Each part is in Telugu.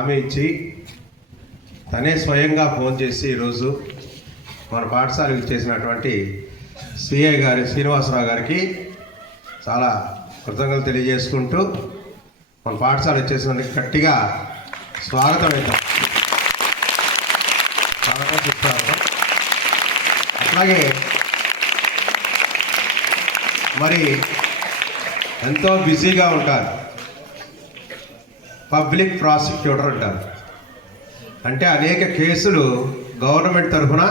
హామీ ఇచ్చి తనే స్వయంగా ఫోన్ చేసి ఈరోజు మన పాఠశాలకు చేసినటువంటి సిఐ గారి శ్రీనివాసరావు గారికి చాలా కృతజ్ఞతలు తెలియజేసుకుంటూ మన పాఠశాల వచ్చేసినందుకు గట్టిగా స్వాగతం అవుతాం. అట్లాగే మరి ఎంతో బిజీగా ఉంటారు, పబ్లిక్ ప్రాసిక్యూటర్ అంటారు. అంటే అనేక కేసులు గవర్నమెంట్ తరఫున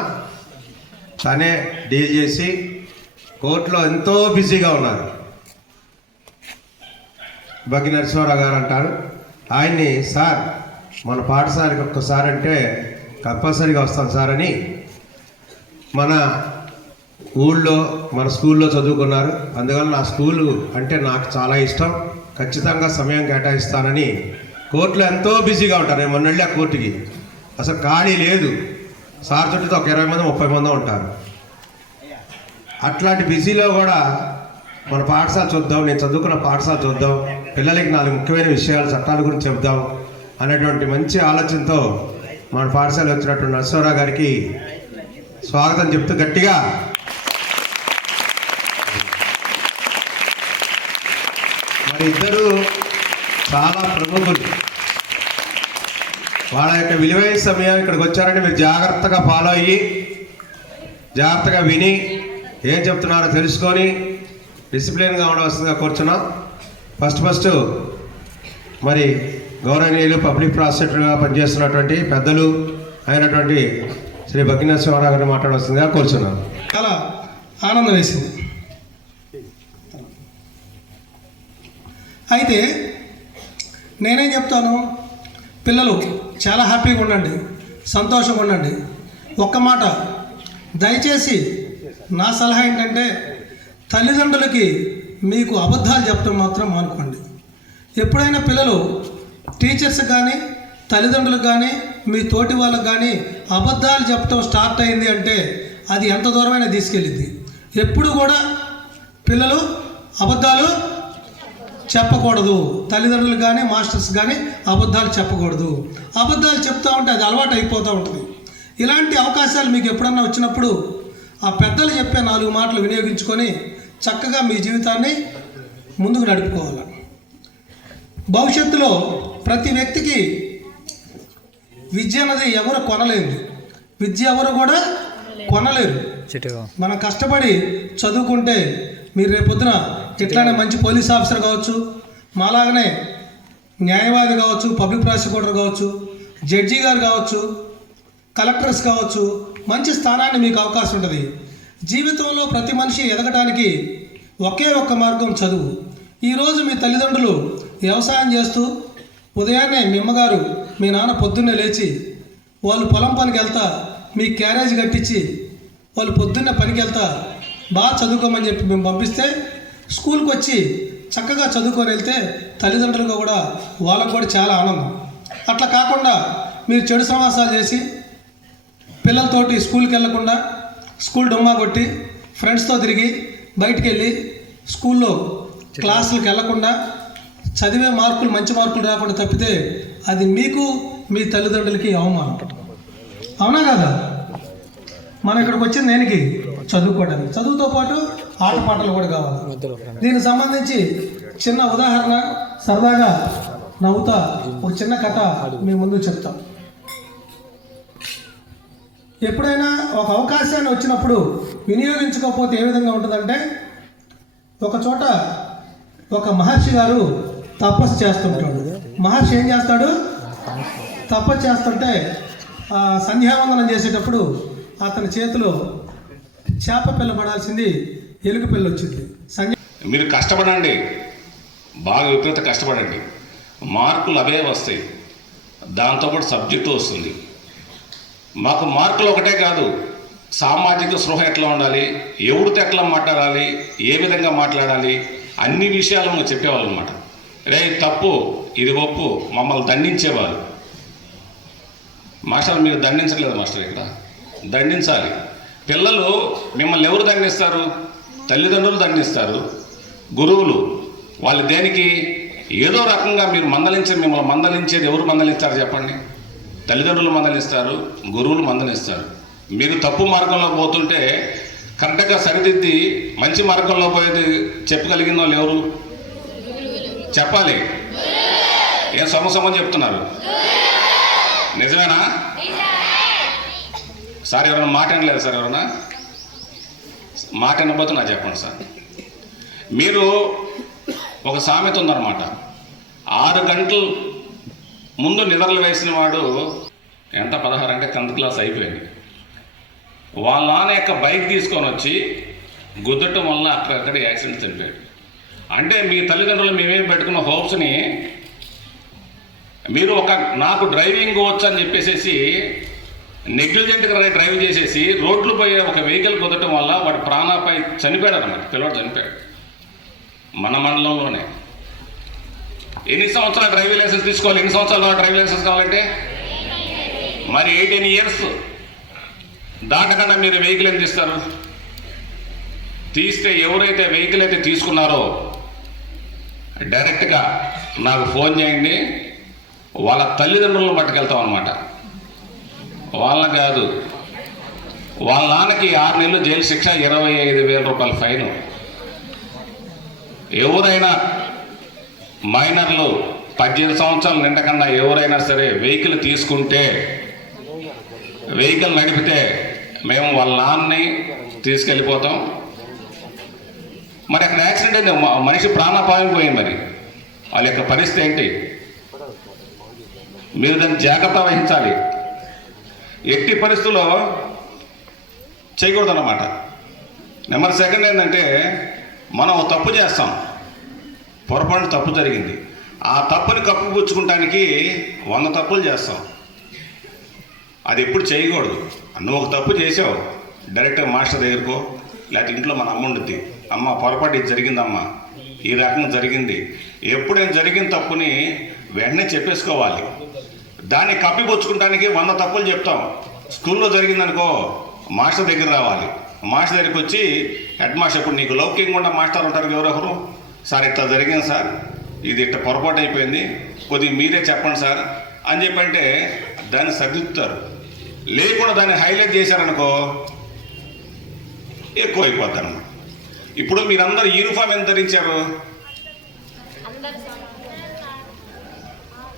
తనే డీల్ చేసి కోర్టులో ఎంతో బిజీగా ఉన్నారు. బగ్గి నరసింహారావు గారు అంటారు, ఆయన్ని సార్ మన పాఠశాలకు ఒక్కసారి అంటే కంపల్సరీగా వస్తాను సార్ అని మన ఊళ్ళో మన స్కూల్లో చదువుకున్నారు. అందువల్ల నా స్కూలు అంటే నాకు చాలా ఇష్టం, ఖచ్చితంగా సమయం కేటాయిస్తానని కోర్టులో ఎంతో బిజీగా ఉంటారు. నేను మొన్న వెళ్ళి ఆ కోర్టుకి అసలు ఖాళీ లేదు, సార్ చుట్టూతో ఒక 20 మంది 30 మంది ఉంటారు. అట్లాంటి బిజీలో కూడా మన పాఠశాల చూద్దాం, నేను చదువుకున్న పాఠశాల చూద్దాం, పిల్లలకి 4 ముఖ్యమైన విషయాలు చట్టాల గురించి చెప్దాం అనేటువంటి మంచి ఆలోచనతో మన పాఠశాల వచ్చినటువంటి నరసింహారావు గారికి స్వాగతం చెప్తూ గట్టిగా మరి ఇద్దరు చాలా ప్రముఖులు. వాళ్ళ యొక్క విలువైన సమయం ఇక్కడికి వచ్చారని మీరు జాగ్రత్తగా ఫాలో అయ్యి జాగ్రత్తగా విని ఏం చెప్తున్నారో తెలుసుకొని డిసిప్లిన్గా ఉండవలసిందిగా కూర్చున్నాం. ఫస్ట్ మరి గౌరవనీయులు పబ్లిక్ ప్రాసిక్యూటర్గా పనిచేస్తున్నటువంటి పెద్దలు అయినటువంటి శ్రీ బగ్గి నరసింహారావు గారిని మాట్లాడవలసిందిగా కూర్చున్నాను. చాలా ఆనందం వేసింది. అయితే నేనేం చెప్తాను, పిల్లలు చాలా హ్యాపీగా ఉండండి, సంతోషంగా ఉండండి. ఒక్క మాట దయచేసి నా సలహా ఏంటంటే తల్లిదండ్రులకి మీకు అబద్ధాలు చెప్పడం మాత్రం మానుకోండి. ఎప్పుడైనా పిల్లలు టీచర్స్ కానీ తల్లిదండ్రులకు కానీ మీ తోటి వాళ్ళకు కానీ అబద్ధాలు చెప్పడం స్టార్ట్ అయింది అంటే అది ఎంత దూరమైనా తీసుకెళ్ళింది. ఎప్పుడు కూడా పిల్లలు అబద్ధాలు చెప్పకూడదు, తల్లిదండ్రులు కానీ మాస్టర్స్ కానీ అబద్ధాలు చెప్పకూడదు. అబద్ధాలు చెప్తూ ఉంటే అది అలవాటు అయిపోతూ ఉంటుంది. ఇలాంటి అవకాశాలు మీకు ఎప్పుడన్నా వచ్చినప్పుడు ఆ పెద్దలు చెప్పే 4 మాటలు వినియోగించుకొని చక్కగా మీ జీవితాన్ని ముందుకు నడుపుకోవాలి. భవిష్యత్తులో ప్రతి వ్యక్తికి విద్య అన్నది ఎవరు కొనలేదు, విద్య ఎవరు కూడా కొనలేరు. మనం కష్టపడి చదువుకుంటే మీరు రేపొద్దున ఎట్లానే మంచి పోలీస్ ఆఫీసర్ కావచ్చు, మాలాగనే న్యాయవాది కావచ్చు, పబ్లిక్ ప్రాసిక్యూటర్ కావచ్చు, జడ్జి గారు కావచ్చు, కలెక్టర్స్ కావచ్చు, మంచి స్థానాన్ని మీకు అవకాశం ఉంటుంది. జీవితంలో ప్రతి మనిషి ఎదగడానికి ఒకే ఒక్క మార్గం చదువు. ఈరోజు మీ తల్లిదండ్రులు వ్యవసాయం చేస్తూ ఉదయాన్నే మీ అమ్మగారు మీ నాన్న పొద్దున్నే లేచి వాళ్ళు పొలం పనికి వెళ్తా మీ క్యారేజ్ కట్టించి వాళ్ళు పొద్దున్నే పనికి వెళ్తా బాగా చదువుకోమని చెప్పి మేము పంపిస్తే స్కూల్కి వచ్చి చక్కగా చదువుకొని వెళ్తే తల్లిదండ్రులుగా కూడా వాళ్ళకు కూడా చాలా ఆనందం. అట్లా కాకుండా మీరు చెడు సమాసాలు చేసి పిల్లలతోటి స్కూల్కి వెళ్ళకుండా స్కూల్ డొమ్మా కొట్టి ఫ్రెండ్స్తో తిరిగి బయటికి వెళ్ళి స్కూల్లో క్లాసులకు వెళ్ళకుండా చదివే మార్కులు మంచి మార్కులు రాకుండా తప్పితే అది మీకు మీ తల్లిదండ్రులకి అవమానం. అవునా కదా? మనం ఇక్కడికి వచ్చింది దేనికి? చదువుకోవడానికి. చదువుతో పాటు ఆటపాటలు కూడా కావాలి. దీనికి సంబంధించి చిన్న ఉదాహరణ సరదాగా నవ్వుతా ఒక చిన్న కథ మీ ముందు చెప్తాం. ఎప్పుడైనా ఒక అవకాశాన్ని వచ్చినప్పుడు వినియోగించుకోకపోతే ఏ విధంగా ఉంటుందంటే, ఒక చోట ఒక మహర్షి గారు తపస్సు చేస్తుంటాడు. మహర్షి ఏం చేస్తాడు? తపస్సు చేస్తుంటే సంధ్యావందనం చేసేటప్పుడు అతని చేతిలో చేప పిల్ల పడాల్సింది ఎలుక పిల్ల వచ్చింది. మీరు కష్టపడండి, బాగా విపరీత కష్టపడండి, మార్కులు అవే వస్తాయి, దాంతోపాటు సబ్జెక్టు వస్తుంది. మాకు మార్కులు ఒకటే కాదు, సామాజిక స్పృహ ఎట్లా ఉండాలి, ఎవరితో ఎట్లా మాట్లాడాలి, ఏ విధంగా మాట్లాడాలి, అన్ని విషయాలు మాకు చెప్పేవాళ్ళు అనమాట. రే తప్పు ఇది ఒప్పు మమ్మల్ని దండించేవారు. మాస్టర్ మీరు దండించలేదు మాస్టర్, ఇక్కడ దండించాలి. పిల్లలు మిమ్మల్ని ఎవరు దండిస్తారు? తల్లిదండ్రులు దండిస్తారు, గురువులు. వాళ్ళు దేనికి? ఏదో రకంగా మీరు మిమ్మల్ని మందలించేది ఎవరు మందలిస్తారు చెప్పండి? తల్లిదండ్రులు మందలిస్తారు, గురువులు మందలిస్తారు. మీరు తప్పు మార్గంలో పోతుంటే కరెక్ట్గా సరిదిద్ది మంచి మార్గంలో పోయేది చెప్పగలిగిన వాళ్ళు ఎవరు? చెప్పాలి. ఏం సొమ్మ చెప్తున్నారు? నిజమేనా సార్? ఎవరైనా మాట అనలేదు సార్? ఎవరైనా మాట అనబోతే నాకు చెప్పండి సార్. మీరు ఒక సామెత ఉందన్నమాట, 6 గంటలు ముందు నిద్రలు వేసిన వాడు ఎంత 16 అంటే 10th క్లాస్ అయిపోయింది. వాళ్ళ నాన్న యొక్క బైక్ తీసుకొని వచ్చి గుద్దటం వల్ల అక్కడక్కడ యాక్సిడెంట్ చనిపోయాడు. అంటే మీ తల్లిదండ్రులు మేమేం పెట్టుకున్న హోప్స్ని మీరు నాకు డ్రైవింగ్ వచ్చు అని చెప్పేసి నెగ్లిజెంట్గా డ్రైవ్ చేసేసి రోడ్లు పోయే ఒక వెహికల్ కుదటం వల్ల వాడు ప్రాణాపై చనిపోయాడు అన్నమాట. పిల్లవాడు చనిపోయాడు మన మండలంలోనే. ఎన్ని సంవత్సరాలు డ్రైవింగ్ లైసెన్స్ తీసుకోవాలి? ఎన్ని సంవత్సరాలు డ్రైవింగ్ లైసెన్స్ కావాలంటే మరి 18 years దాటకుండా మీరు వెహికల్ ఏం తీస్తారు? తీస్తే ఎవరైతే వెహికల్ అయితే తీసుకున్నారో డైరెక్ట్గా నాకు ఫోన్ చేయండి, వాళ్ళ తల్లిదండ్రులను పట్టుకెళ్తాం అనమాట. వాళ్ళని కాదు, వాళ్ళ నాన్నకి 6 నెలలు జైలు శిక్ష, 25,000 రూపాయల ఫైను. ఎవరైనా మైనర్లు 18 సంవత్సరాలు నిండకన్నా ఎవరైనా సరే వెహికల్ తీసుకుంటే, వెహికల్ నడిపితే మేము వాళ్ళ నాన్నని తీసుకెళ్ళిపోతాం. మరి అక్కడ యాక్సిడెంట్ అయింది, మనిషి ప్రాణాపాయం పోయింది. మరి వాళ్ళ యొక్క పరిస్థితి ఏంటి? మీరు దాన్ని జాగ్రత్త వహించాలి. ఎట్టి పరిస్థితుల్లో చేయకూడదు అన్నమాట. నెంబర్ 2 ఏంటంటే, మనం తప్పు చేస్తాం, పొరపాటు తప్పు జరిగింది, ఆ తప్పుని కప్పుపుచ్చుకుంటానికి 100 తప్పులు చేస్తాం. అది ఎప్పుడు చేయకూడదు. నువ్వు ఒక తప్పు చేసావు, డైరెక్ట్గా మాస్టర్ దగ్గరకో, లేకపోతే ఇంట్లో మన అమ్మ ఉంటుంది, అమ్మ పొరపాటు ఇది జరిగిందమ్మా, ఈ రకంగా జరిగింది. ఎప్పుడైనా జరిగిన తప్పుని వెంటనే చెప్పేసుకోవాలి. దాన్ని కప్పిపుచ్చుకుంటానికి 100 తప్పులు చెప్తాం. స్కూల్లో జరిగిందనుకో మాస్టర్ దగ్గర రావాలి. మాస్టర్ దగ్గరికి వచ్చి, హెడ్ మాస్టర్, ఇప్పుడు నీకు లౌకికంగా మాస్టర్ ఉంటారు ఎవరొకరు, సార్ ఇట్లా జరిగింది సార్, ఇది ఇట్లా పొరపాటు అయిపోయింది, కొద్దిగా మీరే చెప్పండి సార్ అని చెప్పంటే దాన్ని సరిదిద్దుతారు. లేకుండా దాన్ని హైలైట్ చేశారనుకో ఎక్కువ అయిపోతారు. ఇప్పుడు మీరందరూ యూనిఫామ్ ఎంత ధరించారు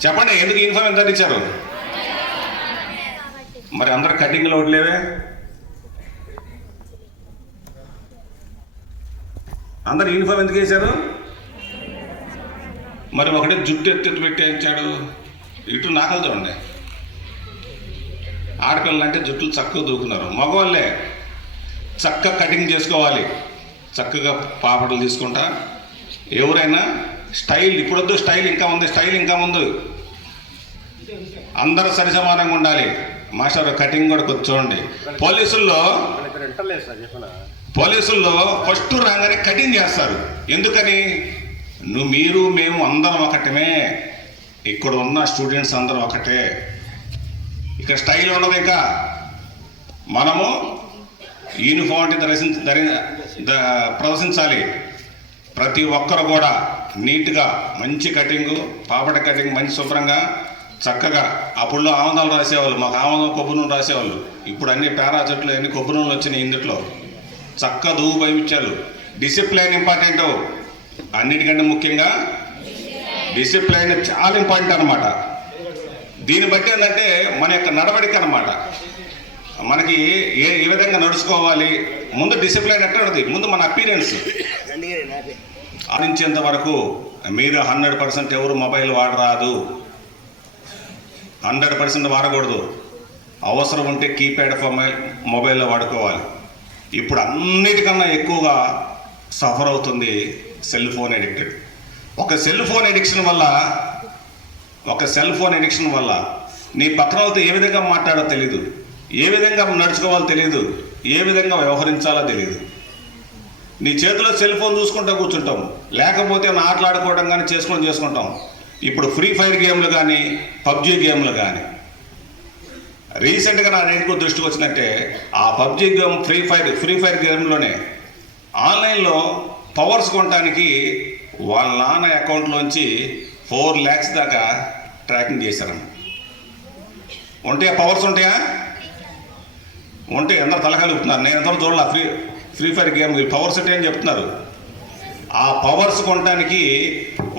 చెప్పండి? ఎందుకు యూనిఫామ్ ఎంత ధరించారు? మరి అందరు కటింగ్లో ఉండలేవే? అందరు యూనిఫామ్ ఎందుకు వేశారు? మరి ఒకటే జుట్టు ఎత్తి పెట్టేయించాడు. ఇటు నాకలు చూడండి, ఆడపిల్లలు అంటే జుట్టులు చక్కగా దూకున్నారు. మగవాళ్ళే చక్కగా కటింగ్ చేసుకోవాలి, చక్కగా పాపడలు తీసుకుంటా. ఎవరైనా స్టైల్ ఇప్పుడొద్దు, స్టైల్ ఇంకా ఉంది, స్టైల్ ఇంకా ఉంది. అందరూ సరి సమానంగా ఉండాలి. మాస్టర్ కటింగ్ కూడా కూర్చోండి. పోలీసుల్లో ఫస్ట్ రాగానే కటింగ్ చేస్తారు. ఎందుకని? మీరు మేము అందరం ఒకటమే, ఇక్కడ ఉన్న స్టూడెంట్స్ అందరం ఒకటే, ఇక్కడ స్టైల్ ఉండదు. ఇంకా మనము యూనిఫామ్ ప్రదర్శించాలి. ప్రతి ఒక్కరు కూడా నీట్గా మంచి కటింగు, పాపడ కటింగ్ మంచి శుభ్రంగా చక్కగా. అప్పుడులో ఆమదాలు రాసేవాళ్ళు, మాకు ఆమదం కొబ్బరి నూనె రాసేవాళ్ళు. ఇప్పుడు అన్ని పారాచెట్లు అన్ని కొబ్బరి నూనెలు వచ్చినాయి. ఇందులో చక్క దూవు భవించాలు. డిసిప్లైన్ ఇంపార్టెంట్, అన్నిటికంటే ముఖ్యంగా డిసిప్లైన్ చాలా ఇంపార్టెంట్ అనమాట. దీన్ని బట్టి ఏంటంటే మన యొక్క నడవడిక అనమాట. మనకి ఏ విధంగా నడుచుకోవాలి, ముందు డిసిప్లైన్ ఎట్లా ఉంటుంది, ముందు మన అపీరెన్స్ ఆడించేంత వరకు మీరు 100% ఎవరు మొబైల్ వాడరాదు, 100% వాడకూడదు. అవసరం ఉంటే కీప్యాడ్ మొబైల్లో వాడుకోవాలి. ఇప్పుడు అన్నిటికన్నా ఎక్కువగా సఫర్ అవుతుంది సెల్ ఫోన్ ఎడిక్టెడ్. ఒక సెల్ ఫోన్ ఎడిక్షన్ వల్ల నీ పక్కన వాళ్ళతో ఏ విధంగా మాట్లాడో తెలియదు, ఏ విధంగా నడుచుకోవాలో తెలియదు, ఏ విధంగా వ్యవహరించాలో తెలియదు. నీ చేతిలో సెల్ ఫోన్ చూసుకుంటూ కూర్చుంటాం, లేకపోతే ఆటలాడుకోవడం కానీ చేసుకుంటాం. ఇప్పుడు ఫ్రీ ఫైర్ గేమ్లు కానీ పబ్జీ గేమ్లు కానీ రీసెంట్గా నా ఎందుకు దృష్టికి వచ్చినట్టే, ఆ పబ్జీ గేమ్ ఫ్రీ ఫైర్ గేమ్లోనే ఆన్లైన్లో పవర్స్ కొనడానికి వాళ్ళ నాన్న అకౌంట్లోంచి 4 lakhs దాకా ట్రాకింగ్ చేశారన్న. ఉంటాయా పవర్స్? ఉంటాయా? ఉంటే అందరు తలకలుపుతున్నారు. నేను ఎంతవరకు చూడాల ఫ్రీ ఫైర్ గేమ్ పవర్స్ అంటే అని చెప్తున్నారు. ఆ పవర్స్ కొనడానికి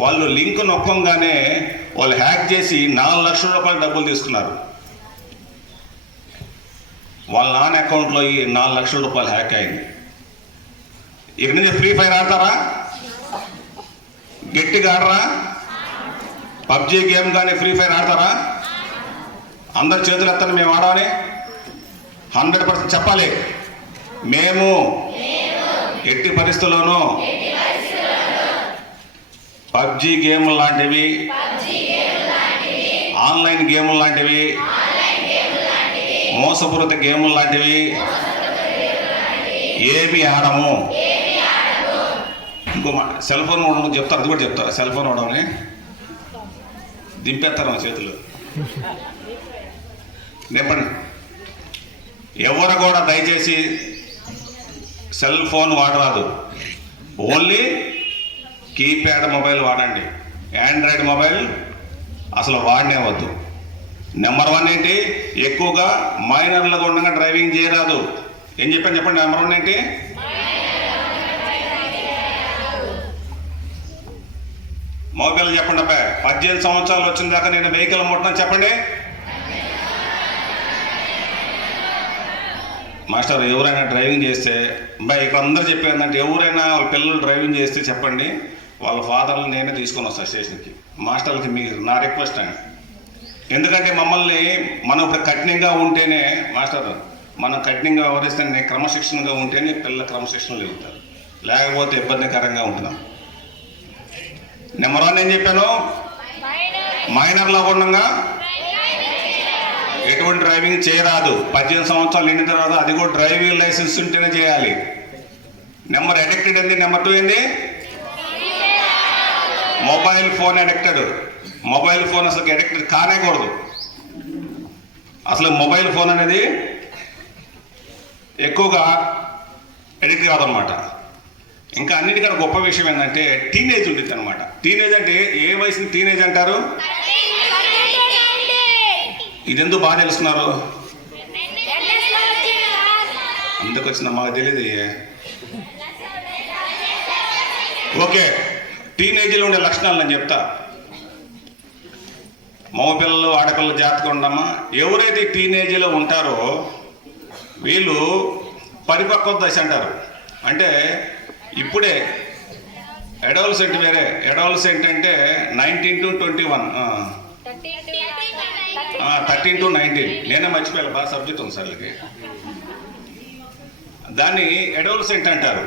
వాళ్ళు లింక్ నొక్కంగానే వాళ్ళు హ్యాక్ చేసి 4 లక్షల రూపాయల డబ్బులు తీసుకున్నారు. వాళ్ళ నాన్న అకౌంట్లో ఈ 4 లక్షల రూపాయలు హ్యాక్ అయింది. ఇక నుంచి ఫ్రీ ఫైర్ ఆడతారా? గట్టిగా ఆడరా? పబ్జీ గేమ్ కానీ ఫ్రీ ఫైర్ ఆడతారా? అందరు చేతులు ఎత్తండి, మేము ఆడాలి. 100% చెప్పాలి. మేము ఎట్టి పరిస్థితుల్లోనూ పబ్జీ గేమ్ లాంటివి, ఆన్లైన్ గేములు లాంటివి, మోసపూరిత గేములు లాంటివి ఏమి ఆడము. ఇంకో సెల్ ఫోన్ వాడడం చెప్తారు, అది కూడా చెప్తారు. సెల్ ఫోన్ వాడమని దింపేస్తారు మా చేతులు. చెప్పండి, ఎవరు కూడా దయచేసి సెల్ ఫోన్ వాడరాదు. ఓన్లీ కీప్యాడ్ మొబైల్ వాడండి. ఆండ్రాయిడ్ మొబైల్ అసలు వాడనే వద్దు. నెంబర్ 1 ఏంటి? ఎక్కువగా మైనర్లుగా ఉండగా డ్రైవింగ్ చేయరాదు. ఏం చెప్పండి చెప్పండి. నెంబర్ 1 ఏంటి? మొబైల్ చెప్పండి. అబ్బాయి 18 సంవత్సరాలు వచ్చిన దాకా నేను వెహికల్ ముట్టను చెప్పండి. మాస్టర్ ఎవరైనా డ్రైవింగ్ చేస్తే అబ్బాయి ఇక్కడ అందరూ చెప్పేందంటే ఎవరైనా వాళ్ళ పిల్లలు డ్రైవింగ్ చేస్తే చెప్పండి, వాళ్ళ ఫాదర్లు నేనే తీసుకొని వస్తాను స్టేషన్కి. మాస్టర్లకి మీరు నా రిక్వెస్ట్ అండి. ఎందుకంటే మమ్మల్ని మనం ఇప్పుడు కఠినంగా ఉంటేనే మాస్టర్, మనం కఠినంగా వ్యవహరిస్తేనే, క్రమశిక్షణగా ఉంటేనే పిల్లల క్రమశిక్షణలు ఎదుగుతారు. లేకపోతే ఇబ్బందికరంగా ఉంటున్నాం. నెంబర్ 1 ఏం చెప్పాను? మైనర్లో ఉండగా ఎటువంటి డ్రైవింగ్ చేయరాదు. 18 సంవత్సరాలు నిండిన తర్వాత అది కూడా డ్రైవింగ్ లైసెన్స్ ఉంటేనే చేయాలి. నెంబర్ అడిక్టెడ్ ఏంది? నెంబర్ 2 ఏంది? Mobile phone addicted. Mobile phone అసలు అడిక్టెడ్ కానేకూడదు. అసలు మొబైల్ ఫోన్ అనేది ఎక్కువగా అడిక్ట్ కాదనమాట. ఇంకా అన్నిటికన్నా గొప్ప విషయం ఏంటంటే టీనేజ్ ఉంటుంది అనమాట. టీనేజ్ అంటే ఏ వయసుని టీనేజ్ అంటారు? ఇదెందుకు బాగా తెలుస్తున్నారు? అందుకు వచ్చిందా? మాకు తెలియదు. ఓకే, టీనేజ్లో ఉండే లక్షణాలు నేను చెప్తా. మగపిల్లలు ఆడపిల్లలు జాగ్రత్తగా ఉండమ్మా. ఎవరైతే టీనేజ్లో ఉంటారో వీళ్ళు పరిపక్వ దశ అంటారు. అంటే ఇప్పుడే అడోలసెంట్ వేరే. అడోలసెంట్ అంటే 19 to 21, 13 to 19. నేనే మర్చిపోయాను, బాగా సబ్జెక్ట్ ఉంది సార్ వీళ్ళకి. దాన్ని అడోలసెంట్ అంటారు.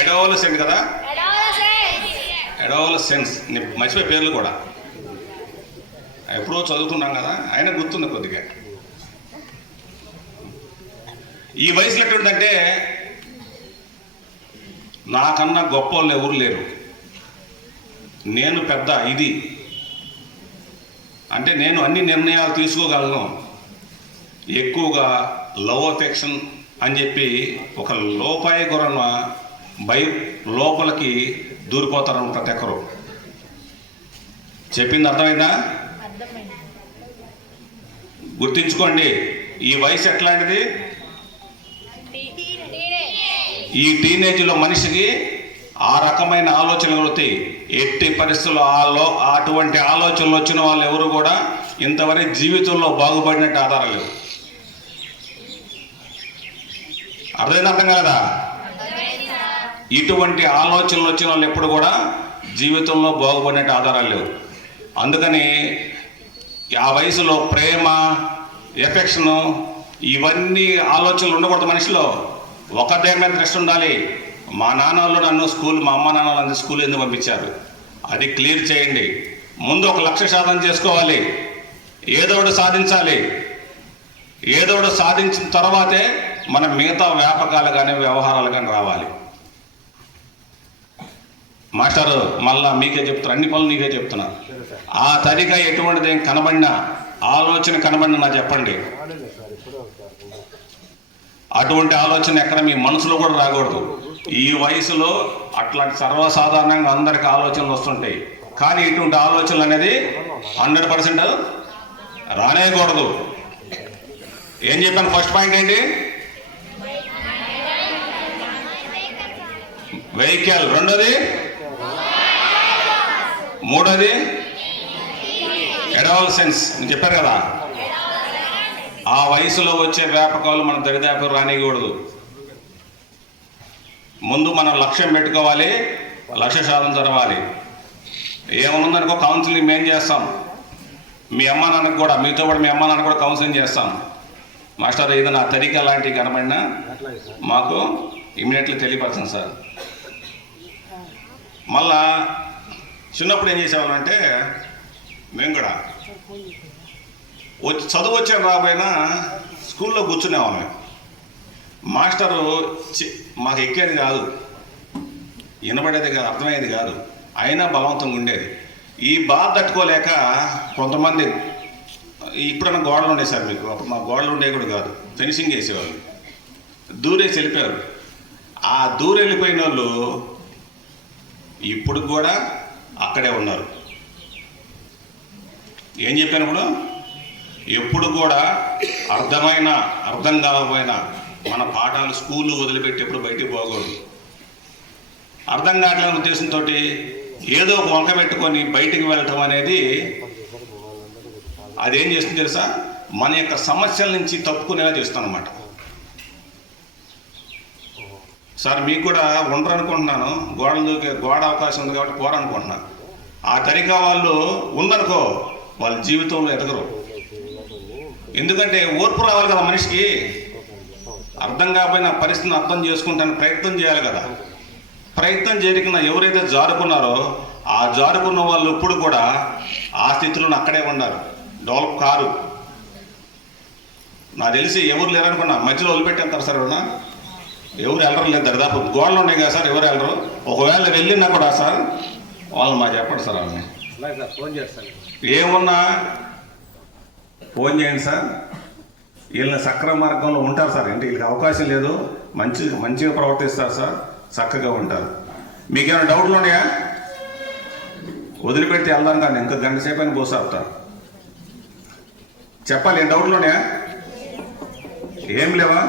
అడోలసెంట్ కదా, అడోలసెన్స్. మర్చిపోయే పేర్లు కూడా ఎప్పుడో చదువుతున్నాం కదా, అయినా గుర్తుంది కొద్దిగా. ఈ వయసులో ఎటువంటిదంటే నాకన్నా గొప్ప వాళ్ళు ఎవరు లేరు, నేను పెద్ద ఇది అంటే నేను అన్ని నిర్ణయాలు తీసుకోగలను. ఎక్కువగా లవ్ అఫెక్షన్ అని చెప్పి ఒక లోపాయి కొరన లోపలికి దూరిపోతారు ప్రతి ఒక్కరు. చెప్పింది అర్థమైందా? గుర్తించుకోండి, ఈ వయసు ఎట్లాంటిది? ఈ టీనేజ్లో మనిషికి ఆ రకమైన ఆలోచనలు వస్తాయి. ఎట్టి పరిస్థితుల్లో అటువంటి ఆలోచనలు వచ్చిన వాళ్ళు ఎవరు కూడా ఇంతవరకు జీవితంలో బాగుపడినట్టు ఆధారాలు లేవు. అర్థం కాదా? ఇటువంటి ఆలోచనలు వచ్చిన వాళ్ళు ఎప్పుడు కూడా జీవితంలో బాగుపడినట్టు ఆధారాలు లేవు. అందుకని ఆ వయసులో ప్రేమ, ఎఫెక్షను, ఇవన్నీ ఆలోచనలు ఉండకూడదు మనిషిలో. ఒకటే మీద దృష్టి ఉండాలి. మా నాన్న వాళ్ళు నన్ను మా అమ్మ నాన్న వాళ్ళు స్కూల్ ఎందుకు పంపించారు, అది క్లియర్ చేయండి. ముందు ఒక లక్ష్య సాధన చేసుకోవాలి, ఏదో ఒకటి సాధించాలి. ఏదో ఒకటి సాధించిన తర్వాతే మన మిగతా వ్యాపకాలు కానీ వ్యవహారాలు కానీ రావాలి. మాస్టర్ మళ్ళా మీకే చెప్తున్నారు, అన్ని పనులు నీకే చెప్తున్నా. ఆ తరిగా ఎటువంటిది కనబడినా, ఆలోచన కనబడినా నాకు చెప్పండి. అటువంటి ఆలోచన ఎక్కడ మీ మనసులో కూడా రాకూడదు. ఈ వయసులో అట్లాంటి సర్వసాధారణంగా అందరికి ఆలోచనలు వస్తుంటాయి, కానీ ఇటువంటి ఆలోచనలు అనేది 100% రానేయకూడదు. ఏం చెప్పాను? ఫస్ట్ పాయింట్ ఏంటి? వెహికల్. రెండోది, మూడోది ఎడోలసెన్స్. చెప్పారు కదా, ఆ వయసులో వచ్చే వ్యాపకాలు మన దరిదాపులు రానియకూడదు. ముందు మనం లక్ష్యం పెట్టుకోవాలి, లక్ష్య సాధన జరగాలి. ఏమనుందనుకో కౌన్సిలింగ్ మేము చేస్తాం. మీ అమ్మ నాన్నకు కూడా, మీతో కూడా మీ అమ్మ నాన్న కూడా కౌన్సిలింగ్ చేస్తాం. మాస్టర్ ఏదైనా తరిక లాంటివి కనబడినా మాకు ఇమీడియట్లీ తెలియపరచండి సార్. మళ్ళా చిన్నప్పుడు ఏం చేసేవాళ్ళంటే మేము కూడా చదువు వచ్చాను రాబోయినా స్కూల్లో కూర్చునేవాళ్ళం. మాస్టరు మాకు ఎక్కేది కాదు, వినబడేది కాదు, అర్థమయ్యేది కాదు, అయినా బలవంతంగా ఉండేది. ఈ బాధ తట్టుకోలేక కొంతమంది, ఇప్పుడన్నా గోడలు ఉండే సార్ మీకు, అప్పుడు మా గోడలు ఉండేవి కూడా కాదు, ఫినిషింగ్ చేసేవాళ్ళు, దూరేసి వెళ్ళిపోయారు. ఆ దూరెళ్ళిపోయిన వాళ్ళు ఇప్పుడు కూడా అక్కడే ఉన్నారు. ఏం చెప్పాను ఇప్పుడు? ఎప్పుడు కూడా అర్థం కాకపోయినా మన పాఠాలు స్కూళ్ళు వదిలిపెట్టి ఎప్పుడు బయటికి పోకూడదు. అర్థం కావట్లేని ఉద్దేశంతో ఏదో ఒక వంక పెట్టుకొని బయటికి వెళ్ళటం అనేది అదేం చేస్తుంది తెలుసా? మన యొక్క సమస్యల నుంచి తప్పుకునేలా చేస్తాను అన్నమాట. సార్ మీకు కూడా ఉండరు అనుకుంటున్నాను, గోడ అవకాశం ఉంది కాబట్టి పోరనుకుంటున్నాను. ఆ తరికా వాళ్ళు ఉందనుకో వాళ్ళ జీవితంలో ఎదగరు. ఎందుకంటే ఓర్పు రావాలి కదా మనిషికి. అర్థం కాకపోయినా పరిస్థితిని అర్థం చేసుకుంటానికి ప్రయత్నం చేయాలి కదా. ప్రయత్నం చేయకుండా ఎవరైతే జారుకున్నారో ఆ జారుకున్న వాళ్ళు ఇప్పుడు కూడా ఆ స్థితిలో అక్కడే ఉన్నారు, డెవలప్ కారు. నాకు తెలిసి ఎవరు లేరనుకున్నా, మధ్యలో వదిలిపెట్టేస్తారు సార్. ఎవరు వెళ్ళరు లేదు, దరిదాపు గోడలు ఉన్నాయి కదా సార్, ఎవరు వెళ్ళరు. ఒకవేళ వెళ్ళినా కూడా సార్ వాళ్ళు మాకు చెప్పండి సార్, వాళ్ళని ఫోన్ చేస్తాను, ఏమున్నా ఫోన్ చేయండి సార్. వీళ్ళని సక్రమ మార్గంలో ఉంటారు సార్. అంటే వీళ్ళకి అవకాశం లేదు, మంచిగా ప్రవర్తిస్తారు సార్, చక్కగా ఉంటారు. మీకేమైనా డౌట్లు ఉన్నాయా? వదిలిపెడితే వెళ్దాం కానీ ఇంకా గంట సేపు అని పోసాపుతారు. చెప్పాలి, ఏం డౌట్లు ఉన్నాయా? ఏం లేవా?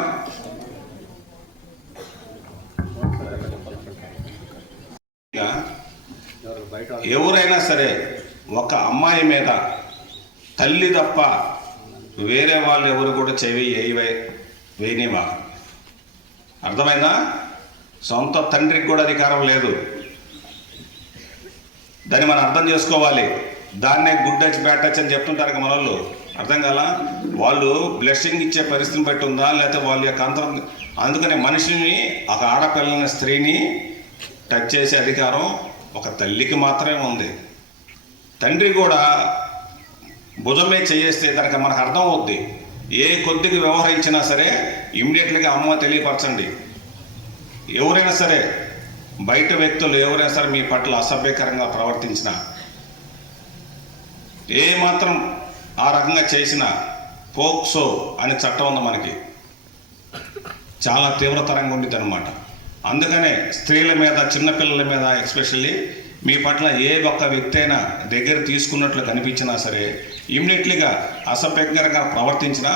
ఎవరైనా సరే ఒక అమ్మాయి మీద తల్లి తప్ప వేరే వాళ్ళు ఎవరు కూడా చెవి వేయనివా. అర్థమైందా? సొంత తండ్రికి కూడా అధికారం లేదు. దాన్ని మనం అర్థం చేసుకోవాలి. దాన్నే గుడ్ టచ్ బ్యాడ్ టచ్ అని చెప్తుంటారు మన వాళ్ళు. అర్థం కాలా? వాళ్ళు బ్లెస్సింగ్ ఇచ్చే పరిస్థితిని బట్టి ఉందా, లేకపోతే వాళ్ళ యొక్క అంతరం. అందుకని మనిషిని, ఒక ఆడపిల్లని, స్త్రీని టచ్ చేసే అధికారం ఒక తల్లికి మాత్రమే ఉంది. తండ్రి కూడా భుజమే చేయేస్తే దానికి మనకు అర్థం అవుద్ది. ఏ కొద్దిగా వ్యవహరించినా సరే ఇమ్మీడియట్లీగా అమ్మ తెలియపరచండి. ఎవరైనా సరే, బయట వ్యక్తులు ఎవరైనా సరే మీ పట్ల అసభ్యకరంగా ప్రవర్తించినా, ఏమాత్రం ఆ రకంగా చేసిన పోక్సో అనే చట్టం ఉంది మనకి, చాలా తీవ్రతరంగా ఉండిద్ది అనమాట. అందుకనే స్త్రీల మీద, చిన్నపిల్లల మీద ఎస్పెషల్లీ మీ పట్ల ఏ ఒక్క వ్యక్తి అయినా దగ్గర తీసుకున్నట్లు కనిపించినా సరే ఇమ్మీడియట్లీగా అసభ్యకరంగా ప్రవర్తించినా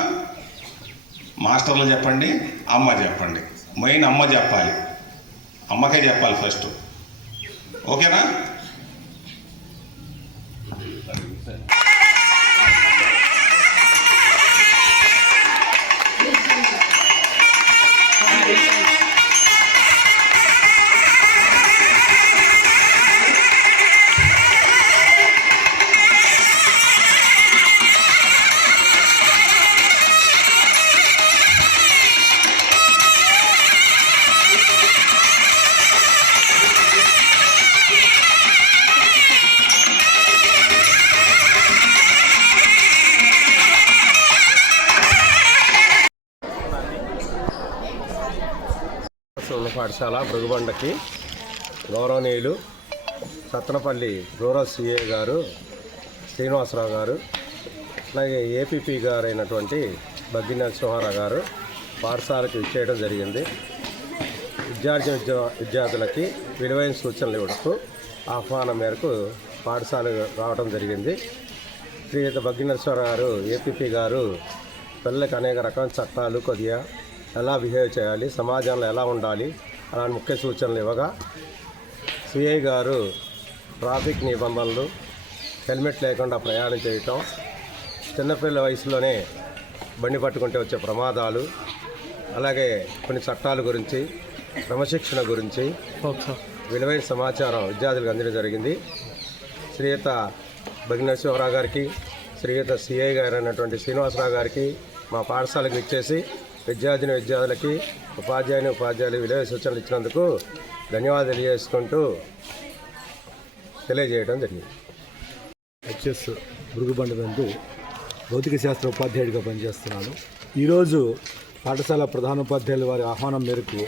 మాస్టర్లు చెప్పండి, అమ్మ చెప్పండి. మెయిన్ అమ్మ చెప్పాలి, అమ్మకే చెప్పాలి ఫస్ట్. ఓకేనా? పాఠశాల భృగుబండకి గౌరవనీయులు సత్తనపల్లి రూరల్ సిఏ గారు శ్రీనివాసరావు గారు, అలాగే ఏపీపీ గారు అయినటువంటి బగ్గి నరసింహారావు గారు పాఠశాలకు ఇచ్చేయడం జరిగింది. విద్యార్థులకి విలువైన సూచనలు ఇవ్వటకు ఆహ్వానం మేరకు పాఠశాల రావడం జరిగింది. శ్రీయుత భగ్గినరసింహారావు గారు ఏపీపీ గారు పిల్లలకు అనేక రకాల చట్టాలు కొద్దిగా ఎలా బిహేవ్ చేయాలి, సమాజంలో ఎలా ఉండాలి అలాంటి ముఖ్య సూచనలు ఇవ్వగా, సిఐ గారు ట్రాఫిక్ నిబంధనలు, హెల్మెట్ లేకుండా ప్రయాణం చేయటం, చిన్నపిల్లల వయసులోనే బండి పట్టుకుంటే వచ్చే ప్రమాదాలు, అలాగే కొన్ని చట్టాల గురించి, క్రమశిక్షణ గురించి విలువైన సమాచారం విద్యార్థులకు అందడం జరిగింది. శ్రీయుత భగ్గినరసింహారావు గారికి, శ్రీయుత సిఐ గారు అయినటువంటి శ్రీనివాసరావు గారికి మా పాఠశాలకు ఇచ్చేసి విద్యార్థులకి ఉపాధ్యాయులు విలువైన సూచనలు ఇచ్చినందుకు ధన్యవాదాలు తెలియజేసుకుంటూ తెలియజేయడం జరిగింది. హెచ్ఎస్ భృగుబండ నందు భౌతిక శాస్త్ర ఉపాధ్యాయుడిగా పనిచేస్తున్నాను. ఈరోజు పాఠశాల ప్రధానోపాధ్యాయుల వారి ఆహ్వానం మేరకు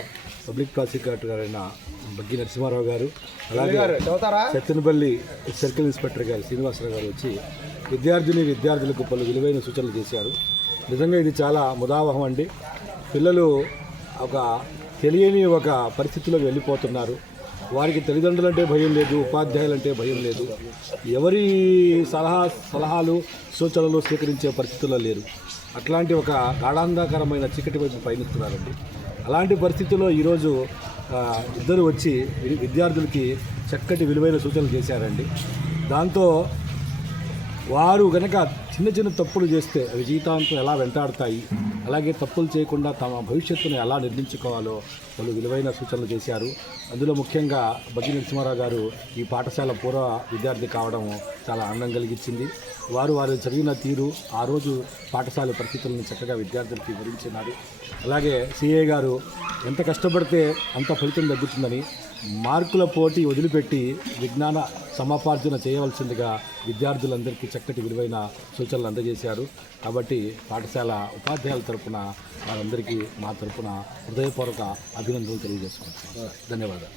పబ్లిక్ ప్రాసిక్యూటర్ గారైన బగ్గి నరసింహారావు గారు, అలాగే సత్తెనపల్లి సర్కిల్ ఇన్స్పెక్టర్ గారు శ్రీనివాసరావు గారు వచ్చి విద్యార్థులకు పలు విలువైన సూచనలు చేశారు. నిజంగా ఇది చాలా ముదావహం అండి. పిల్లలు ఒక తెలియని ఒక పరిస్థితిలోకి వెళ్ళిపోతున్నారు. వారికి తల్లిదండ్రులంటే భయం లేదు, ఉపాధ్యాయులంటే భయం లేదు, ఎవరి సలహాలు సూచనలు స్వీకరించే పరిస్థితుల్లో లేరు. అట్లాంటి ఒక గాఢాంధకరమైన చీకటి వైపు పయనిస్తున్నారండి. అలాంటి పరిస్థితుల్లో ఈరోజు ఇద్దరు వచ్చి విద్యార్థులకి చక్కటి విలువైన సూచనలు చేశారండి. దాంతో వారు గనక చిన్న తప్పులు చేస్తే అవి జీవితాంతం ఎలా వెంటాడుతాయి, అలాగే తప్పులు చేయకుండా తమ భవిష్యత్తును ఎలా నిర్మించుకోవాలో వాళ్ళు విలువైన సూచనలు చేశారు. అందులో ముఖ్యంగా బగ్గి నరసింహారావు గారు ఈ పాఠశాల పూర్వ విద్యార్థి కావడం చాలా ఆనందం కలిగించింది. వారు చదివిన తీరు, ఆ రోజు పాఠశాల పరిస్థితులను చక్కగా విద్యార్థులకు వివరించినారు. అలాగే సిఏ గారు ఎంత కష్టపడితే అంత ఫలితం తగ్గుతుందని, మార్కుల పోటీ వదిలిపెట్టి విజ్ఞాన సమాపార్జన చేయవలసిందిగా విద్యార్థులందరికీ చక్కటి విలువైన సూచనలు అందజేశారు. కాబట్టి పాఠశాల ఉపాధ్యాయుల తరపున వారందరికీ మా తరపున హృదయపూర్వక అభినందనలు తెలియజేసుకుంటున్నాను. ధన్యవాదాలు.